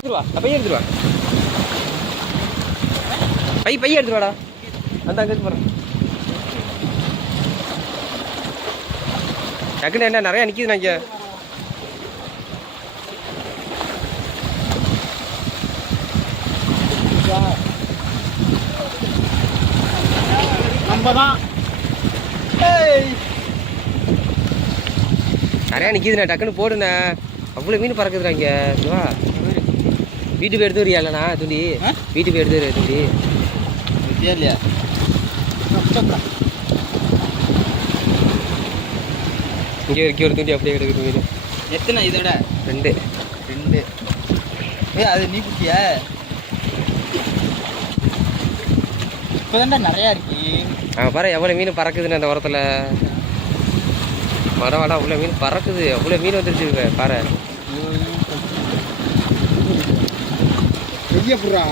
எடுத்துட்டு வா பையன் எடுத்துட்டு வா பை பையன் எடுத்துட்டு வாடா அந்த அங்கே போகிறேன் டக்குன்னு என்ன நிறையா நிற்கிது நான் இங்கே நம்ம தான் நிறையா நிற்கிதுண்ணே டக்குன்னு போடுண்ணே. அவ்வளோ மீன் பறக்குதுண்ணா இங்கே. வா. வீட்டுக்கு போய் எடுத்து வரியா இல்லைண்ணா துண்டி? வீட்டுக்கு போய் எடுத்து வரியா துண்டி? தெரியலையா இங்கே இங்கே ஒரு துண்டி அப்படியே கிடக்குது மீன் எத்தனை இதோட? ரெண்டு. ரெண்டு. ஏய் அது நீ குட்டியா? இப்போதான்டா நிறையா இருக்கு அங்கே பாரு எவ்வளோ மீன் பறக்குதுன்னு அந்த உரத்தில் வட வட அவ்வளோ மீன் பறக்குது அவ்வளோ மீன் வந்துருச்சு பாரு பெரிய புறா